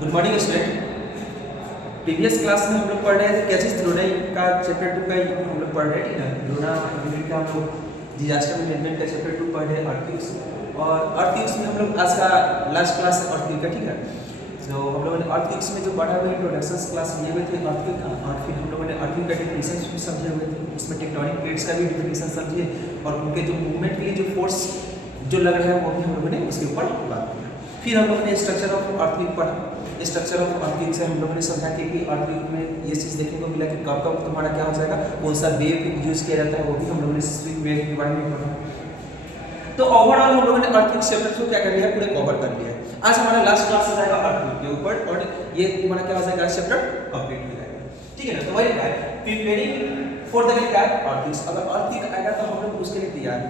Good morning student. Previous class में हम लोग पढ़ रहे थे कैसे थ्रोना का चैप्टर 2 का हम लोग पढ़ रहे हैं ना। थ्रोना यूनिट का हम लोग डिजास्टर मैनेजमेंट का चैप्टर 2 पढ़ रहे हैं अर्थक्वेक्स, और अर्थक्वेक्स में हम लोग आज का लास्ट क्लास है अर्थक्वेक का, ठीक है। तो हम लोगों ने अर्थक्वेक्स में जो पढ़ा हुआ इंट्रोडक्शन क्लास लिए हुए थे अर्थक्वेक का, और फिर हम लोगों ने अर्थक्वेक का डेफिनेशन भी समझे हुए थे। उसमें टेक्टोनिक प्लेट्स का भी डेफिनेशन समझे, और उनके जो मूवमेंट के लिए जो फोर्स जो लग रहा है वो भी हम लोगों ने उसके ऊपर बात किया। फिर हम लोगों ने स्ट्रक्चर ऑफ अर्थक्वेक पढ़ा। स्ट्रक्चर ऑफ अर्थक्वेक से हम लोगों ने समझा कि अर्थक्वेक में ये चीज़ देखने को मिला कि कब कब तुम्हारा क्या हो जाएगा, कौन सा वेव यूज किया जाता है, वो भी हम लोगों ने सिस्मिक वेव के बारे में पढ़ा। तो ओवरऑल हम लोगों ने अर्थक्वेक चैप्टर को क्या कर लिया, पूरे कवर कर लिया है। आज हमारा लास्ट क्लास हो जाएगा अर्थक्वेक के ऊपर, और ये तुम्हारा क्या हो जाएगा, चैप्टर कंप्लीट हो जाएगा, ठीक है ना। तो वही है प्रिपेयरिंग फॉर द अर्थक्वेक। अगर अर्थक्वेक आएगा तो हम लोग उसके लिए तैयार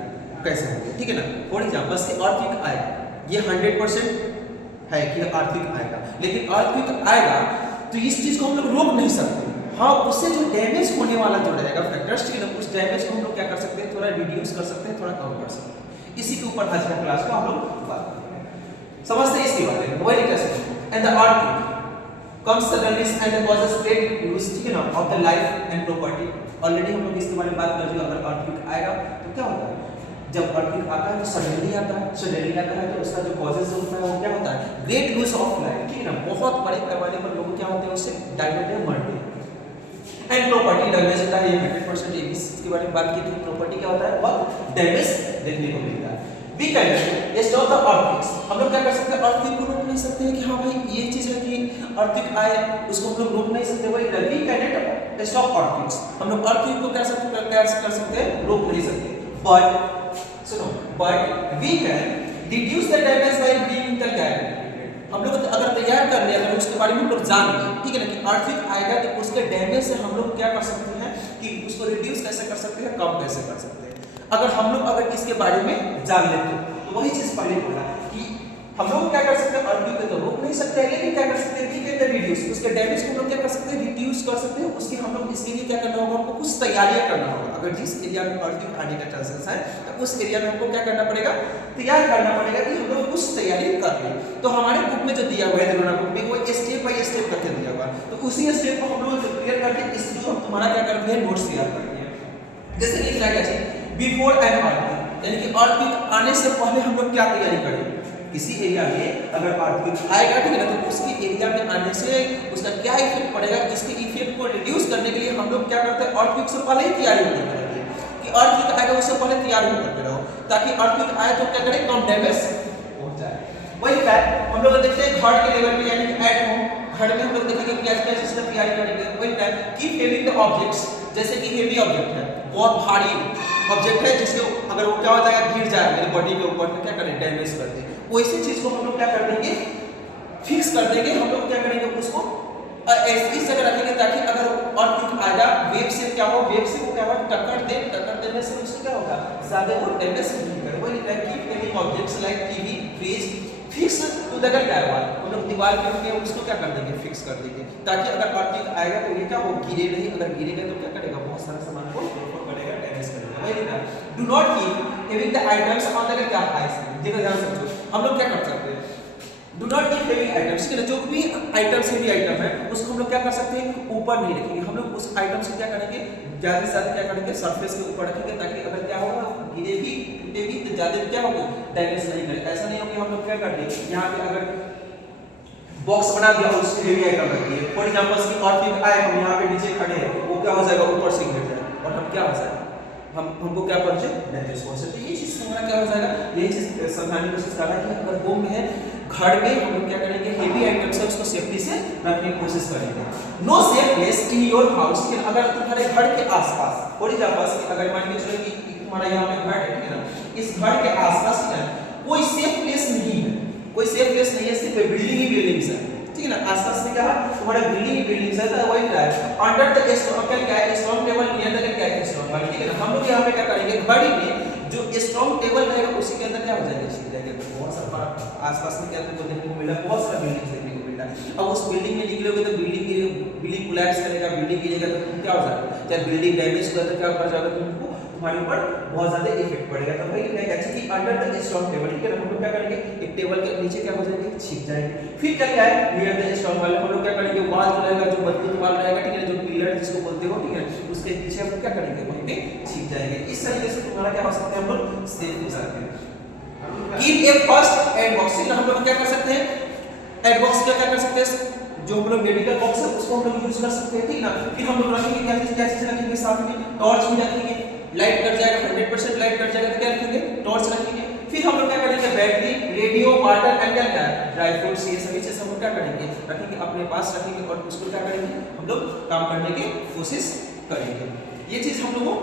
कैसे होंगे, ठीक है ना। फॉर एग्जांपल से अर्थक्वेक आएगा, ये 100% है कि अर्थक्वेक आएगा, लेकिन अर्थक्वेक आएगा तो इस चीज को हम लोग रोक नहीं सकते। हाँ, उससे जो डैमेज होने वाला जो रहेगा फैक्टर्स, ठीक है ना, उस डैमेज को हम लोग क्या कर सकते हैं, थोड़ा रिड्यूस कर सकते हैं, थोड़ा कम कर सकते हैं। इसी के ऊपर आज का क्लास का हम लोग बात करेंगे, समझते हैं इसके बारे में। वही कैसे and the earthquake comes suddenly and causes great loss, ठीक है ना, of the life and property. Already हम लोग इसके बारे में बात कर चुके। अगर अर्थक्वेक आएगा तो क्या होता है, जब अर्थक्वेक आता है तो सडनली आता है तो उसका जो कॉजेस होता है वो क्या होता है, ग्रेट लॉस ऑफ लाइफ, ठीक है ना। बहुत बड़े पैमाने पर लोग क्या होते हैं, उससे डायरेक्ट मरते हैं। एंड प्रॉपर्टी डैमेज होता है, ये 100% इसके बारे में बात की थी। प्रॉपर्टी क्या होता है, बहुत डैमेज देखने को मिलता है। We can stop the earthquakes. हम लोग क्या कर सकते हैं, अर्थक्वेक को रोक नहीं सकते हैं कि हाँ भाई ये चीज है कि अर्थक्वेक आए उसको हम लोग रोक नहीं सकते। वही वी कैन स्टॉप अर्थक्वेक्स। हम लोग अर्थक्वेक को कैसे कर सकते हैं, रोक नहीं सकते। But we can reduce the damage by being the guide। हम लोग अगर तैयार कर लिया तो उसके बारे में हम लोग जान लें, ठीक है ना, कि अर्थक्वेक आएगा तो उसके डैमेज से हम लोग क्या कर सकते हैं कि उसको रिड्यूस कैसे कर सकते हैं, कम कैसे कर सकते हैं। अगर इसके बारे में जान लेते तो वही चीज पहले बोला कि हम लोग क्या कर सकते हैं, अर्थक्वेक को तो रोक नहीं सकते हैं, लेकिन क्या कर सकते हैं, ठीक है, रिड्यूस उसके डैमेज को हम लोग क्या कर सकते हैं, रिड्यूस कर सकते हैं। उसके हम लोग इसके लिए क्या करना होगा, हमको कुछ तैयारियां करना होगा। अगर जिस एरिया में अर्थक्वेक आने का चांसेस है तो उस एरिया में हमको क्या करना पड़ेगा, तैयार करना पड़ेगा कि हम लोग कुछ तैयारी कर लें। तो हमारे बुक में जो दिया हुआ है थ्रोना बुक में, वो स्टेप बाय स्टेप करके दिया हुआ है। तो उसी स्टेप को हम लोग क्लियर करके इसलिए हम तुम्हारा क्या करते हैं, नोट्स तैयार करते हैं। जैसे कि क्या है, बिफोर एन अर्थक्वेक, यानी कि अर्थक्वेक आने से पहले हम लोग क्या तैयारी करें। किसी एरिया में अगर अर्थक्वेक आएगा, ठीक है ना, तो उसके एरिया में आने से उसका क्या इफेक्ट पड़ेगा, इसके इफेक्ट को रिड्यूस करने के लिए हम लोग क्या करते हैं, अर्थक्वेक से पहले ही तैयारी करते हैं कि अर्थक्वेक आएगा उससे पहले तैयारी करते रहो, ताकि अर्थक्वेक आए तो क्या करें, कम डैमेज हो जाए। वही है हम लोग देखते हैं घर के लेवल पे, यानी कि एट होम, घर में हम लोग देखेंगे क्या क्या चीज का तैयारी करेंगे। वही है कीप हेविंग द ऑब्जेक्ट्स, जैसे कि हेवी ऑब्जेक्ट है, बहुत भारी ऑब्जेक्ट है, जिसके अगर वो क्या हो जाएगा, गिर जाए मेरे बॉडी के ऊपर तो क्या करें, डैमेज कर दे। वैसी चीज को हम लोग क्या कर देंगे, फिक्स कर देंगे। हम लोग क्या करेंगे, उसको इस जगह रखेंगे ताकि अगर अर्थक्वेक आएगा, वेव से क्या हो, वेव से वो क्या होगा, टक्कर देने से उसको क्या होगा, ज्यादा वो डैमेज नहीं करे। वही like keep having objects like TV, fridge fix to the wall. हम लोग दीवार के ऊपर उसको क्या कर देंगे, फिक्स कर देंगे, ताकि अगर अर्थक्वेक आएगा तो ये क्या हो, गिरे नहीं। अगर गिरेगा तो क्या करेगा, बहुत सारा सामान को करेगा, डैमेज करेगा। वही ना, do not keep having the items on the क्या हाइस, देखो ध्यान से हम लोग क्या कर सकते हैं, do not keep heavy items, ठीक है, जो भी आइटम्स हेवी आइटम है उसको हम लोग क्या कर सकते हैं, ऊपर नहीं रखेंगे। हम लोग उस आइटम से क्या करेंगे, ज्यादा से ज्यादा क्या करेंगे, सरफेस के ऊपर रखेंगे, ताकि अगर क्या होगा, गिरेगी टूटेगी तो ज्यादा क्या होगा, डैमेज नहीं करे। ऐसा नहीं हो कि हम लोग क्या कर दें, यहाँ पे अगर बॉक्स बना दिया और उसमें हेवी आइटम रख दिए, फॉर एग्जांपल से अर्थक्वेक आए, हम यहाँ पे नीचे खड़े हैं, वो क्या हो जाएगा, ऊपर से गिर जाए और हम क्या हो जाएगा, हमको क्या पहुंचे, डैमेज पहुंचे। तो ये चीज हमारा क्या हो जाएगा, यही चीज समझाने की कोशिश कर रहा है कि अगर होम में है, घर में हम लोग क्या करेंगे, हेवी आइटम्स है उसको सेफ्टी से रखने की कोशिश करेंगे। No safe place in your house, अगर तुम्हारे घर के आसपास, फॉर एग्जांपल अगर मान के चलो कि तुम्हारा यहाँ पे घर है, ठीक है ना, इस घर के आसपास कोई सेफ प्लेस नहीं है, कोई सेफ प्लेस नहीं है, सिर्फ बिल्डिंग ही बिल्डिंग्स है, ठीक है ना। आसपास में क्या है, तुम्हारे बिल्डिंग ही बिल्डिंग्स है, तो वही क्या है, under the strong table near the क्या है, स्ट्रॉन्ग वाल, ठीक है ना। हम लोग यहाँ पे क्या करेंगे, घड़ी में जो स्ट्रॉन्ग टेबल रहेगा उसी के अंदर क्या हो जाएगा, छिप जाएगा। बहुत सारा आसपास में क्या तुमको देखने को मिला, बहुत सारा बिल्डिंग देखने को मिला। अब उस बिल्डिंग में निकलोगे तो बिल्डिंग कोलैप्स करेगा, बिल्डिंग गिरेगा तो क्या हो जाएगा, चाहे बिल्डिंग डैमेज हुआ तो क्या कर जाएगा, तुमको तुम्हारे ऊपर बहुत ज्यादा इफेक्ट पड़ेगा। तो भाई क्या कहते हैं कि अंडर द स्ट्रॉन्ग टेबल, ठीक है ना, हम लोग क्या करेंगे एक टेबल के नीचे क्या हो जाएंगे, छिप जाएंगे। फिर क्या है नियर द स्ट्रॉन्ग वाल, हम लोग क्या करेंगे वॉल जो रहेगा, जो मजबूत वॉल रहेगा, ठीक है, जो पिलर जिसको बोलते हो, ठीक है, उसके पीछे हम क्या करेंगे वहीं पे छिप जाएंगे। इस तरीके से तुम्हारा क्या हो सकता है, हम लोग सेफ हो सकते हैं। Keep a first aid box, हम लोग क्या कर सकते हैं, एड बॉक्स क्या कर सकते हैं, जो हम लोग मेडिकल बॉक्स है उसको हम लोग यूज कर सकते हैं, ठीक ना। फिर हम लोग रखेंगे क्या चीज रखेंगे साथ में, टॉर्च भी रखेंगे, लाइट कट जाएगा 100% लाइट कट जाएगा तो क्या रखेंगे, टॉर्च रखेंगे। फिर हम लोग क्या करेंगे बैटरी, रेडियो, वाटर एंड क्या ड्राई फ्रूट्स, ये सभी चीज हम लोग क्या करेंगे रखेंगे अपने पास रखेंगे और उसको क्या करेंगे हम लोग काम करने की कोशिश करेंगे। ये चीज हम लोगों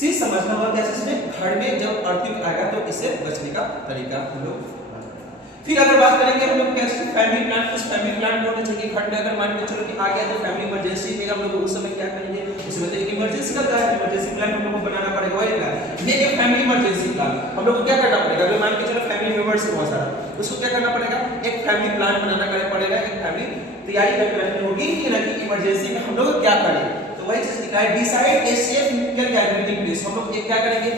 चीज समझना होगा कैसे इसमें घर में जब अर्थक्वेक आएगा तो इससे बचने का तरीका हम लोग। फिर अगर बात करेंगे हम लोग कैसे फैमिली प्लान, उस फैमिली प्लान होना चाहिए घर में। अगर मान के चलो कि आ गया तो फैमिली इमरजेंसी में हम लोग उस समय क्या करेंगे, उसमें तो एक इमरजेंसी का इमरजेंसी प्लान हम लोग को बनाना पड़ेगा, वही प्लान ये एक फैमिली इमरजेंसी प्लान हम लोग को क्या करना पड़ेगा। अगर मान के चलो फैमिली मेंबर्स है बहुत सारा, उसको क्या करना पड़ेगा, एक फैमिली प्लान बनाना पड़ेगा, एक फैमिली तैयारी करके रखनी होगी कि इमरजेंसी में हम लोग क्या करें। तो वही चीज लिखा है decide a safe meeting place, हम लोग क्या करेंगे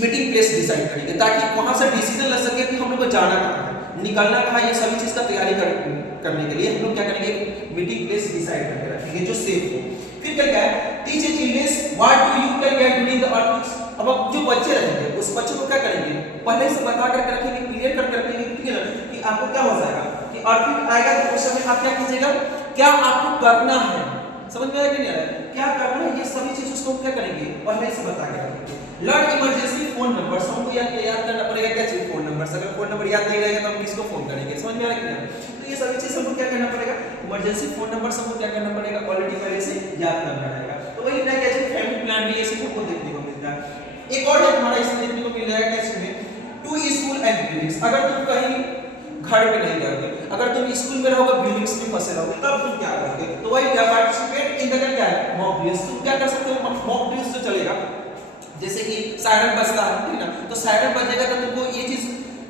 मीटिंग प्लेस डिसाइड करेंगे ताकि वहां से डिसीजन ले सके कि हम लोग को जाना कहां है, निकलना कहां है, ये सभी चीज का तैयारी करने के लिए हम लोग क्या करेंगे मीटिंग प्लेस डिसाइड करके रखेंगे जो सेफ हो। फिर क्या है teach children what do you can get during the earthquakes, अब जो बच्चे रहेंगे उस बच्चे को क्या करेंगे पहले से बता करके रखेंगे, क्लियर करके रखेंगे, ठीक है ना, कि आपको क्या हो जाएगा कि अर्थक्वेक आएगा तो उस समय आप क्या कीजिएगा, क्या आपको करना है, समझ में आया कि नहीं आया, क्या करना है, ये सभी चीज उसको क्या करेंगे पहले से बता के रखेंगे। लर्न इमरजेंसी फोन नंबर, हमको याद करना पड़ेगा क्या चीज फोन नंबर, अगर फोन नंबर याद नहीं रहेगा तो हम किसको फोन करेंगे, समझ में आ रहा है। तो ये सभी चीज हमको क्या करना पड़ेगा, इमरजेंसी फोन नंबर हमको क्या करना पड़ेगा ऑलरेडी पहले से याद करना रहेगा। तो वही क्या कहते हैं फैमिली प्लान भी ये सब हमको देखने को मिलता है। एक और हमारा इसमें देखने को मिल जाएगा कैसे में टू स्कूल एंड बिल्डिंग्स, अगर तुम कहीं घर में नहीं रहोगे, अगर तुम स्कूल में रहोगे बिल्डिंग्स में फंसे रहोगे तब तुम क्या करोगे, तो वही क्या पार्टिसिपेट इन द क्या है मॉक ड्रिल्स, तुम क्या कर सकते हो मॉक ड्रिल्स जो चलेगा जैसे कि सायरन बजता है, ठीक है ना, तो सायरन बजेगा तो तुमको ये चीज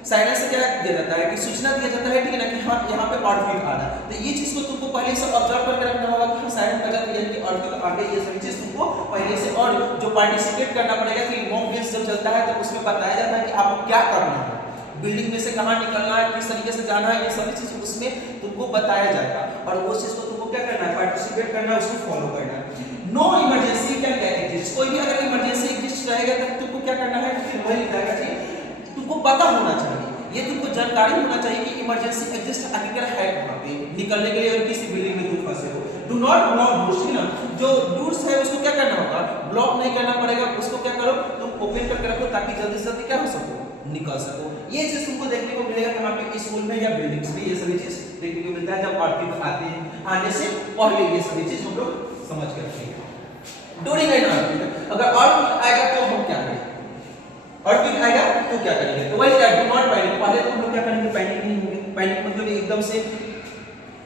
सायरन से क्या दिया जाता है कि सूचना दिया जाता है, ठीक है ना, कि हाँ यहाँ पे अर्थक्वेक आ रहा है। तो ये चीज को तुमको पहले से ऑब्जर्व करके रखना होगा कि सायरन बजा तो यानी अर्थक्वेक आ गई, ये सभी चीज तुमको पहले से और जो पार्टिसिपेट करना पड़ेगा कि मॉक ड्रिल्स जब चलता है तो उसमें बताया जाता है कि आपको क्या करना है, बिल्डिंग में से कहां निकलना है, किस तरीके से जाना है, ये सभी चीज उसमें तुमको बताया जाएगा और वो चीज को तुमको क्या करना है पार्टिसिपेट करना है, उसको फॉलो करना है। नो इमरजेंसी कैन एग्जिस्ट, कोई भी अगर इमरजेंसी एग्जिस्ट रहेगा तो तुमको क्या करना है, वही लिखा है तुमको पता होना चाहिए, ये तुमको जानकारी होना चाहिए कि इमरजेंसी एग्जिस्ट आखिर है कहां पे, निकलने के लिए अगर किसी बिल्डिंग में तुम फंसे हो। डू नॉट ब्लॉक डोर्स, ना जो डोर्स है उसको क्या करना होगा ब्लॉक नहीं करना पड़ेगा, उसको क्या करो तुम ओपन करके रखो ताकि जल्दी से जल्दी क्या हो सको निकल सको। ये चीज तुमको देखने को मिलेगा कहां पे स्कूल में या बिल्डिंग्स में, ये सभी चीज देखने को मिलता है जब अर्थक्वेक आते हैं, आने से पहले ये सभी चीज हम लोग समझ के रखेंगे। ड्यूरिंग एन अर्थक्वेक, अगर अर्थक्वेक आएगा तो हम क्या करेंगे, अर्थक्वेक आएगा तो क्या करेंगे, तो वही क्या डू नॉट पैनिक, पहले तो हम लोग क्या करेंगे पैनिक नहीं होंगे, पैनिक मतलब एकदम से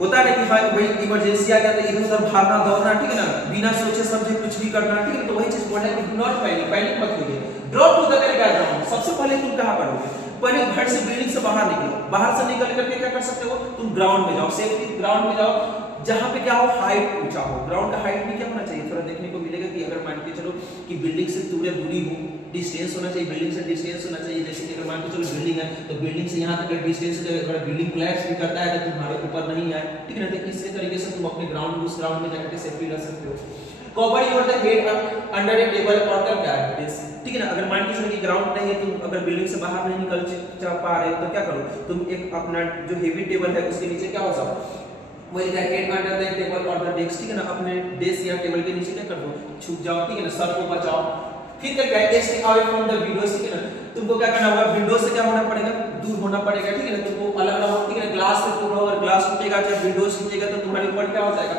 होता है कि हाँ भाई इमरजेंसी आ गया तो इधर उधर भागना दौड़ना, ठीक है ना, बिना सोचे समझे कुछ भी करना, ठीक है, तो वही चीज बोलना है कि डू नॉट पैनिक, पैनिक मत होइए। ड्रॉप टू द बैकग्राउंड, सबसे पहले तुम कहां पर होगे, पहले घर से बिल्डिंग से बाहर निकलो, बाहर से निकल करके क्या कर सकते हो तुम ग्राउंड में जाओ, सेफ्टी ग्राउंड में जाओ जहां पे क्या हो हाइट ऊंचा हो, ग्राउंड का हाइट भी क्या होना चाहिए थोड़ा देखने को मिलेगा कि अगर मान के चलो कि बिल्डिंग से थोड़ी दूरी हो, डिस्टेंस होना चाहिए, बिल्डिंग से डिस्टेंस होना चाहिए, जैसे कि अगर मान के चलो बिल्डिंग है तो बिल्डिंग से यहां तक डिस्टेंस है, अगर बिल्डिंग कोलैप्स भी करता है तो तुम्हारे ऊपर नहीं आए, ठीक है ना, तो इसी तरीके से तुम अपने ग्राउंड उस ग्राउंड में जाकर के सेफ्टी रह सकते हो। Cover your the head under A table और द कैबिनेट्स, ठीक है ना, अगर मान के चलो कि ग्राउंड नहीं है, तुम अगर बिल्डिंग से बाहर नहीं निकल पा रहे हो तो क्या करो तुम एक अपना जो हेवी टेबल है उसके नीचे क्या हो जाओ, वही हेड अंडर द टेबल और द डेस्क, ठीक है ना, अपने डेस्क या टेबल के नीचे क्या कर दो छुप जाओ, ठीक है ना, सर को बचाओ। फिर क्या है stay away from the Windows, ठीक है ना, तुमको क्या करना होगा विंडो से क्या होना पड़ेगा दूर होना पड़ेगा, ठीक है ना, तुमको अलग रहो, ठीक है, ग्लास से दूर रहो, अगर ग्लास टूटेगा या विंडोज टूटेगा तो तुम्हारे ऊपर क्या हो जाएगा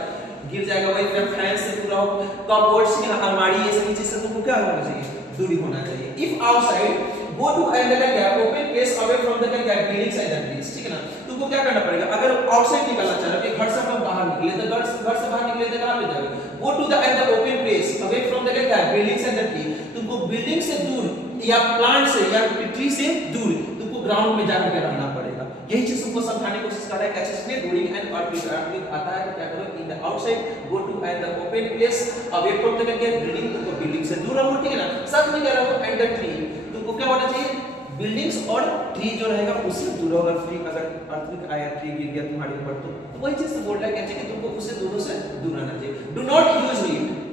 गिर जाएगा, वही फिर फैन से दूर रहो, कपबोर्ड से अलमारी ये सभी चीज से तुमको क्या होना चाहिए दूरी होना चाहिए। If outside go to and the gap open place away from the gap buildings and the trees, ठीक है ना, तुमको क्या करना पड़ेगा अगर आउटसाइड निकलना चाह रहे हो घर से हम बाहर निकले तो घर से बाहर निकले तो कहां पे जाओगे, go to the and the open place away from the gap buildings and the tree, तुमको बिल्डिंग से दूर या प्लांट से या ट्री से दूर तुमको ग्राउंड में जाकर के रहना पड़ेगा, यही चीज को समझाने की कोशिश कर रहा है क्या चीज में ड्यूरिंग एंड अर्थक्वेक आता है तो क्या करो in the outside go to and the open place away from the building, तो बिल्डिंग से दूर रहो, ठीक है ना। साथ में क्या रहो एंड द ट्री, तुमको क्या होना चाहिए बिल्डिंग्स और ट्री जो रहेगा उससे दूर रहो। अगर ट्री अगर अर्थक्वेक आया ट्री गिर गया तुम्हारे ऊपर तो वही चीज से बोल रहा है क्या कि तुमको उससे दोनों से दूर रहना चाहिए। डू नॉट यूज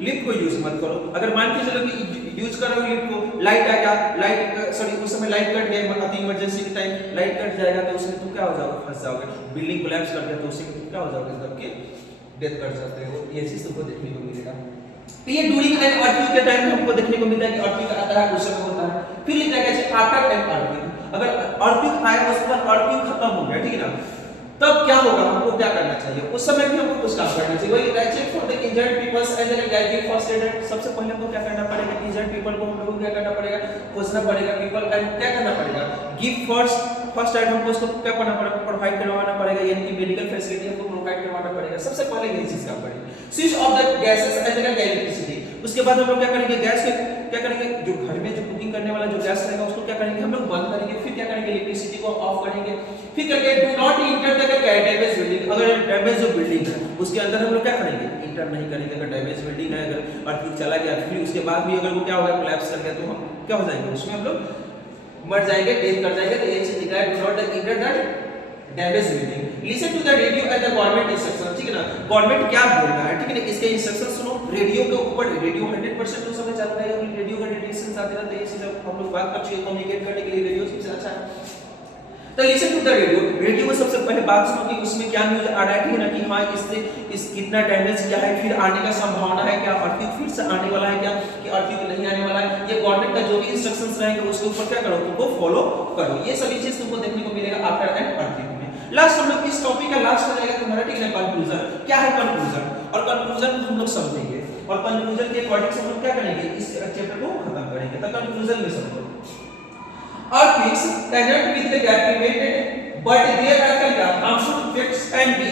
लिफ्ट को यूज मत करो। अगर मान के चलो कि यूज कर रहे हो लिफ्ट को, लाइट आ गया, लाइट सॉरी उस समय लाइट कट गया, अति इमरजेंसी के टाइम लाइट कट जाएगा तो उसमें तुम क्या हो जाओगे फंस जाओगे, बिल्डिंग कोलैप्स कर गया तो उससे तुम क्या हो जाओगे सबके डेथ कर सकते हो। ये चीज तुमको देखने को मिलेगा। तो ये ड्यूरिंग एंड अर्थक्वेक के टाइम हमको देखने को मिलता है कि अर्थक्वेक आता है उस समय होता है। फिर लिखा गया है आफ्टर एन अर्थक्वेक, अगर अर्थक्वेक आया उसके बाद अर्थक्वेक खत्म हो गया, ठीक है ना, तब क्या होगा हमको क्या करना चाहिए, उस समय भी हमको कुछ काम करना चाहिए। वही check for the injured peoples and then give first aid. सबसे पहले हमको क्या करना पड़ेगा, इंजर्ड पीपल को हम लोगों को क्या करना पड़ेगा, खोजना पड़ेगा, पीपल का क्या करना पड़ेगा, गिव फर्स्ट एड हमको उसको क्या करना पड़ेगा, प्रोवाइड करवाना पड़ेगा, यानी कि मेडिकल फैसिलिटी हमको प्रोवाइड करवाना पड़ेगा। सबसे पहले ये चीज काम करेंगे। Switch off the gases and then electricity, उसके बाद हम लोग क्या करेंगे, गैस के क्या करेंगे, जो घर में जो कुकिंग करने वाला जो गैस रहेगा उसको क्या करेंगे हम लोग बंद करेंगे। फिर क्या करेंगे, इलेक्ट्रिसिटी को ऑफ करेंगे। फिर करके do not enter the damage building, अगर डैमेज जो बिल्डिंग है उसके अंदर हम लोग क्या करेंगे, इंटर नहीं करेंगे। अगर डैमेज बिल्डिंग है, अगर अर्थक्वेक चला गया फिर उसके बाद भी अगर वो क्या होगा कोलैप्स कर गया तो हम क्या हो जाएंगे, उसमें हम लोग मर जाएंगे, डेथ कर जाएंगे। तो ये चीज लिखा है do not enter the damage building, listen to the radio and the government instruction, ठीक है ना, गवर्नमेंट क्या बोल रहा है, ठीक है ना, इसके इंस्ट्रक्शन सुनो। रेडियो के ऊपर रेडियो 100% उस समय चल रहा है, रेडियो का रेडिएशन आते रहते हैं, ये चीज हम लोग बात कर चुके हैं, कम्युनिकेट करने के लिए रेडियो सबसे अच्छा है। तो listen to the radio, radio में सबसे पहले बात सुनो कि उसमें क्या न्यूज़ आ रहा है, ठीक है ना, कि हाँ इससे इस कितना डैमेज किया है, फिर आने का संभावना है क्या, अर्थक्वेक फिर से आने वाला है क्या, कि अर्थक्वेक नहीं आने वाला है। ये गवर्नमेंट का जो भी इंस्ट्रक्शंस रहेंगे उसके ऊपर क्या करो, तुमको फॉलो करो। ये सभी चीज तुमको देखने को मिलेगा आफ्टर एन अर्थक्वेक में। लास्ट हम लोग इस टॉपिक का लास्ट हो जाएगा तुम्हारा, ठीक है, कंक्लूजन। क्या है कंक्लूजन, और कंक्लूजन को हम लोग समझेंगे और कंक्लूजन के अकॉर्डिंग हम लोग क्या करेंगे, इस चैप्टर को खत्म करेंगे। तो कंक्लूजन में समझो, earthquakes cannot be the prevented but their harmful effects can be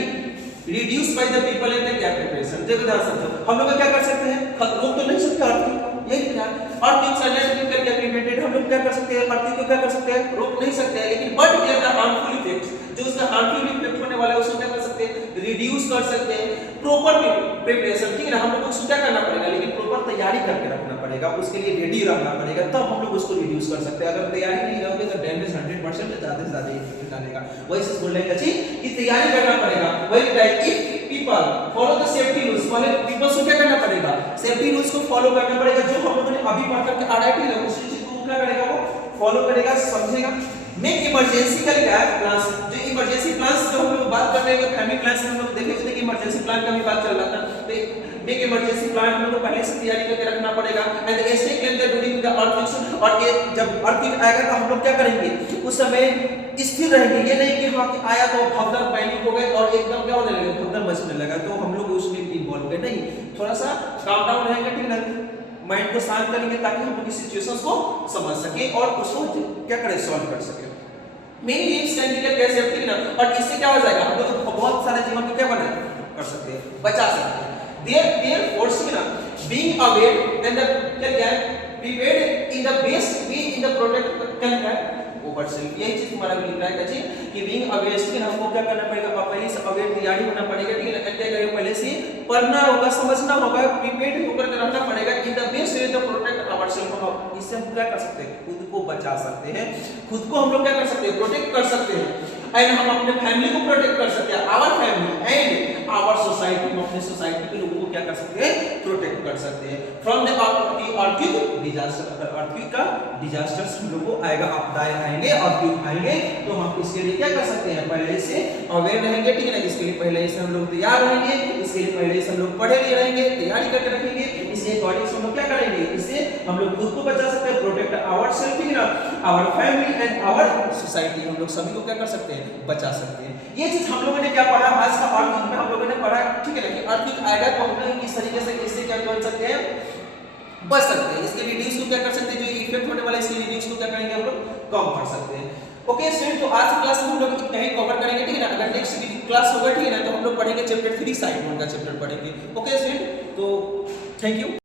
reduced by the people in the preparation। देखो ध्यान समझो, हम लोग क्या कर सकते हैं, रोक तो नहीं सकते अर्थक्वेक को, यही क्या earthquakes cannot be prevented, हम लोग क्या कर सकते हैं, अर्थक्वेक को क्या कर सकते हैं, रोक नहीं सकते हैं, लेकिन but their harmful effects, जो उसका हार्मफुल इफेक्ट होने वाला है उसको क्या कर सकते हैं, रिड्यूस कर सकते हैं। प्रॉपर प्रिपरेशन, ठीक है ना, हम लोग उसको क्या करना पड़ेगा, लेकिन प्रॉपर तैयारी करके रखना पड़ेगा, उसके लिए रेडी रहना पड़ेगा, तब हम लोग उसको रिड्यूस कर सकते हैं। अगर तैयारी नहीं रहोगे तो डैमेज 100% ज्यादा से ज्यादा इफेक्ट डालेगा। वही से बोल रहे हैं कि तैयारी करना पड़ेगा। वही type if people follow the safety rules, पहले पीपल को क्या करना पड़ेगा, सेफ्टी रूल्स को फॉलो करना पड़ेगा। जो हम लोगों ने अभी पढ़ करके आ रहा है उस चीज को क्या करेगा, वो फॉलो करेगा, समझेगा। मेक इमरजेंसी का लिखा है प्लान्स, जो इमरजेंसी प्लान्स जो हम लोग बात कर रहे हैं, फैमिली प्लान्स हम लोग देखे थे कि इमरजेंसी प्लान का भी बात चल रहा था। तो मेक इमरजेंसी प्लान हम लोग को पहले से तैयारी करके रखना पड़ेगा। And stay claim the during the earthquake, और ये जब अर्थक्वेक आएगा तो हम लोग क्या करेंगे, उस समय स्थिर रहेंगे। ये नहीं कि हाँ कि आया तो भगदड़ पैनिक हो गए और एकदम क्या होने लगे, भगदड़ मचने लगा तो हम लोग उसमें इन्वॉल्व हो गए, नहीं, थोड़ा सा काम डाउन रहेंगे, ठीक है, माइंड को शांत करेंगे ताकि हम लोग इस सिचुएशंस को समझ सके और उसको क्या करें, सॉल्व कर सके। Many leaves can be care safety ना, और इससे क्या हो जाएगा, हम लोग बहुत सारे जीवन को क्या बना कर सकते हैं, बचा सकते हैं। देयर फोर्स ना बीइंग अवेयर एंड द क्या prepared in the best way in the protect can have over self. यही चीज तुम्हारा लिख रहा है कि बीइंग अवेयर, ठीक है, हमको क्या करना पड़ेगा, पहले से अवेयर तैयारी होना पड़ेगा, ठीक है, क्या करें, पहले से पढ़ना होगा, समझना होगा, प्रिपेयर्ड होकर के रहना पड़ेगा in the best way to protect ourself. इससे हम क्या कर सकते हैं, खुद को बचा सकते हैं, खुद को हम लोग क्या कर सकते हैं, प्रोटेक्ट कर सकते हैं। एंड हम अपने फैमिली को प्रोटेक्ट कर सकते हैं, our family and our society, हम अपने सोसाइटी के लोगों को क्या कर सकते हैं, प्रोटेक्ट कर सकते हैं फ्रॉम द अर्थक्वेक डिजास्टर। अगर अर्थक्वेक का डिजास्टर्स हम लोग को आएगा, आपदाएं आएंगे, अर्थक्वेक आएंगे, तो हम इसके लिए क्या कर सकते हैं, पहले से अवेयर रहेंगे, ठीक है ना, इसके लिए पहले से हम लोग तैयार रहेंगे, इसके लिए पहले से हम लोग पढ़े लिए रहेंगे, तैयारी करके रखेंगे, इसके अकॉर्डिंग हम लोग क्या करेंगे, इससे हम लोग खुद को बचा सकते हैं, प्रोटेक्ट आवर सेल्फ, ठीक है ना, our family and our society, हम लोग सभी को क्या कर सकते हैं, बचा सकते हैं। ये चीज हम लोगों ने क्या पढ़ा आज का अर्थक्वेक में, हम लोगों ने पढ़ा, ठीक है ना, कि अर्थक्वेक आएगा तो हम लोग किस तरीके से इससे क्या कर सकते हैं, बच सकते हैं, इसके रिड्यूस को क्या कर सकते हैं, जो इफेक्ट होने वाला है इसके रिड्यूस को क्या करेंगे, हम लोग कम कर सकते हैं। ओके स्टूडेंट, तो आज की क्लास में हम लोग इतना ही कवर करेंगे, ठीक है ना। अगर नेक्स्ट क्लास होगा, ठीक है ना, तो हम लोग पढ़ेंगे चैप्टर 3 साइक्लोन का चैप्टर पढ़ेंगे। ओके स्टूडेंट, तो थैंक यू।